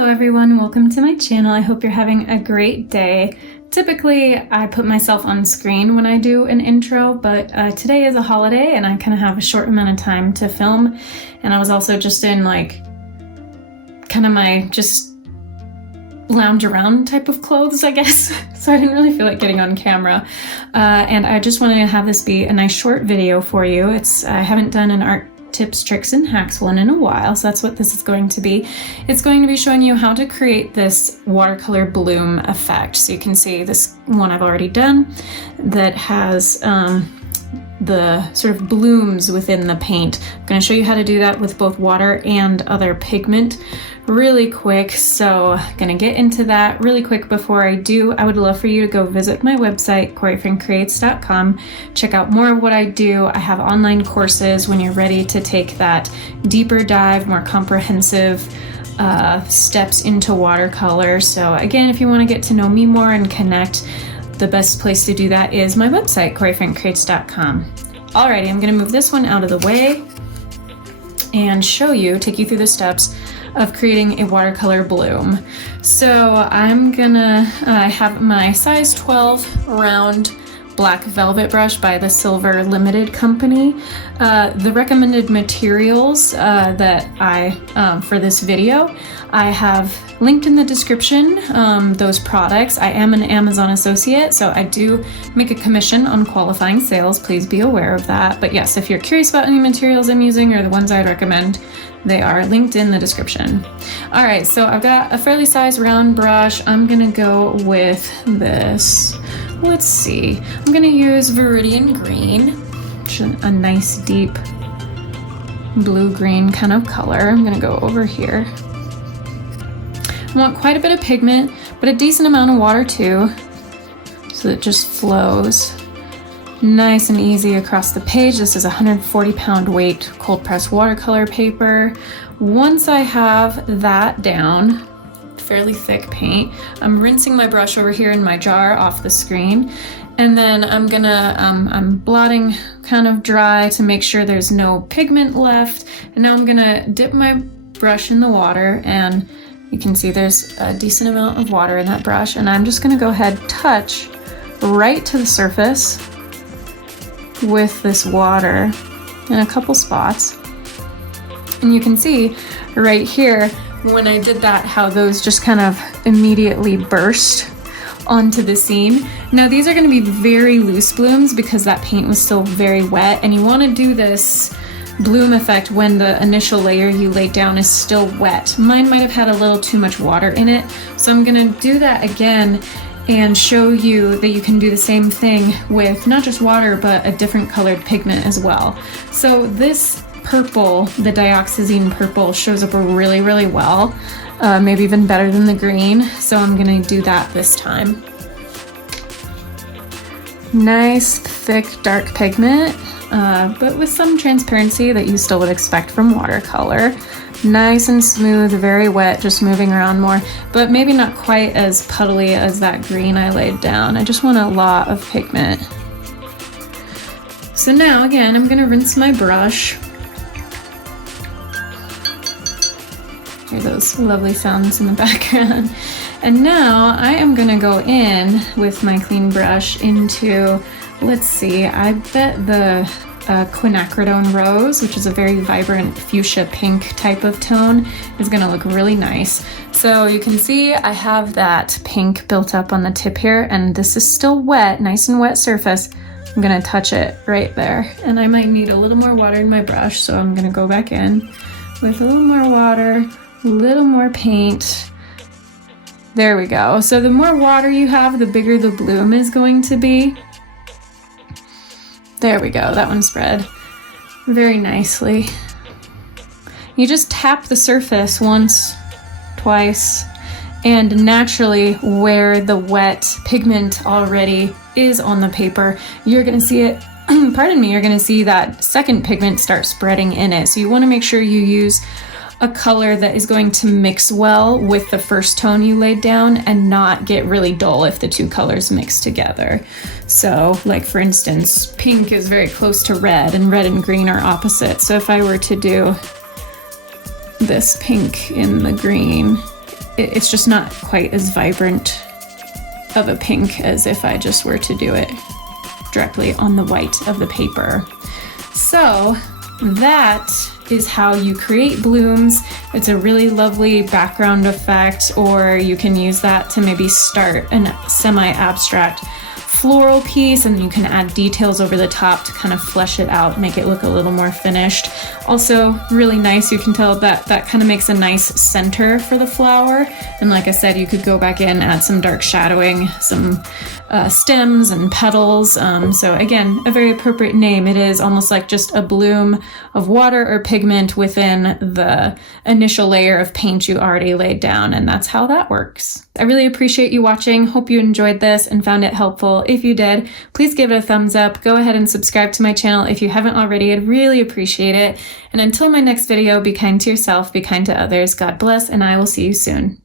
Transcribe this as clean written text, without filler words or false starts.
Hello everyone, welcome to my channel. I hope you're having a great day. Typically, I put myself on screen when I do an intro, but today is a holiday and I kind of have a short amount of time to film. And I was also just in like kind of my just lounge around type of clothes, I guess. So I didn't really feel like getting on camera. And I just wanted to have this be a nice short video for you. I haven't done an art tips, tricks, and hacks one in a while, so that's what this is going to be. It's going to be showing you how to create this watercolor bloom effect. So you can see this one I've already done that has the sort of blooms within the paint. I'm going to show you how to do that with both water and other pigment really quick. So I'm going to get into that really quick. Before I do, I would love for you to go visit my website, CoreyFriendCreates.com. Check out more of what I do. I have online courses when you're ready to take that deeper dive, more comprehensive steps into watercolor. So again, if you want to get to know me more and connect, the best place to do that is my website, CoreyFriendCreates.com. Alrighty, I'm going to move this one out of the way and take you through the steps of creating a watercolor bloom. So I'm gonna have my size 12 round black velvet brush by the Silver Limited company. The recommended materials that I for this video, I have linked in the description, those products. I am an Amazon associate, so I do make a commission on qualifying sales. Please be aware of that. But yes, if you're curious about any materials I'm using or the ones I'd recommend, they are linked in the description. All right, so I've got a fairly sized round brush. I'm gonna go with this. Let's see. I'm gonna use Viridian Green, which is a nice deep blue-green kind of color. I'm gonna go over here. I want quite a bit of pigment, but a decent amount of water too, so it just flows nice and easy across the page. This is 140 pound weight cold press watercolor paper. Once I have that down, fairly thick paint, I'm rinsing my brush over here in my jar off the screen, and then I'm blotting kind of dry to make sure there's no pigment left. And now I'm gonna dip my brush in the water, and you can see there's a decent amount of water in that brush, and I'm just gonna go ahead, touch right to the surface with this water in a couple spots. And you can see right here when I did that how those just kind of immediately burst onto the scene. Now these are going to be very loose blooms because that paint was still very wet, and you want to do this bloom effect when the initial layer you laid down is still wet. Mine might have had a little too much water in it, so I'm going to do that again and show you that you can do the same thing with not just water, but a different colored pigment as well. So this purple, the dioxazine purple, shows up really, really well, maybe even better than the green. So I'm gonna do that this time. Nice, thick, dark pigment, but with some transparency that you still would expect from watercolor. Nice and smooth, very wet, just moving around more, but maybe not quite as puddly as that green I laid down. I just want a lot of pigment. So now, again, I'm gonna rinse my brush. Hear those lovely sounds in the background. And now I am gonna go in with my clean brush into, let's see, I bet the quinacridone rose, which is a very vibrant fuchsia pink type of tone, is going to look really nice. So you can see I have that pink built up on the tip here, and this is still wet, nice and wet surface. I'm going to touch it right there, and I might need a little more water in my brush, so I'm going to go back in with a little more water, a little more paint. There we go. So the more water you have, the bigger the bloom is going to be. There we go, that one spread very nicely. You just tap the surface once, twice, and naturally where the wet pigment already is on the paper, you're gonna see it, pardon me, you're gonna see that second pigment start spreading in it. So you wanna make sure you use a color that is going to mix well with the first tone you laid down and not get really dull if the two colors mix together. So like for instance, pink is very close to red and red and green are opposite. So if I were to do this pink in the green, it's just not quite as vibrant of a pink as if I just were to do it directly on the white of the paper. So that is how you create blooms. It's a really lovely background effect, or you can use that to maybe start a semi-abstract floral piece, and you can add details over the top to kind of flesh it out, make it look a little more finished. Also really nice, you can tell that kind of makes a nice center for the flower. And like I said, you could go back in, add some dark shadowing, some stems and petals. So again, a very appropriate name. It is almost like just a bloom of water or pigment within the initial layer of paint you already laid down, and that's how that works. I really appreciate you watching. Hope you enjoyed this and found it helpful. If you did, please give it a thumbs up. Go ahead and subscribe to my channel if you haven't already. I'd really appreciate it. And until my next video, be kind to yourself, be kind to others. God bless, and I will see you soon.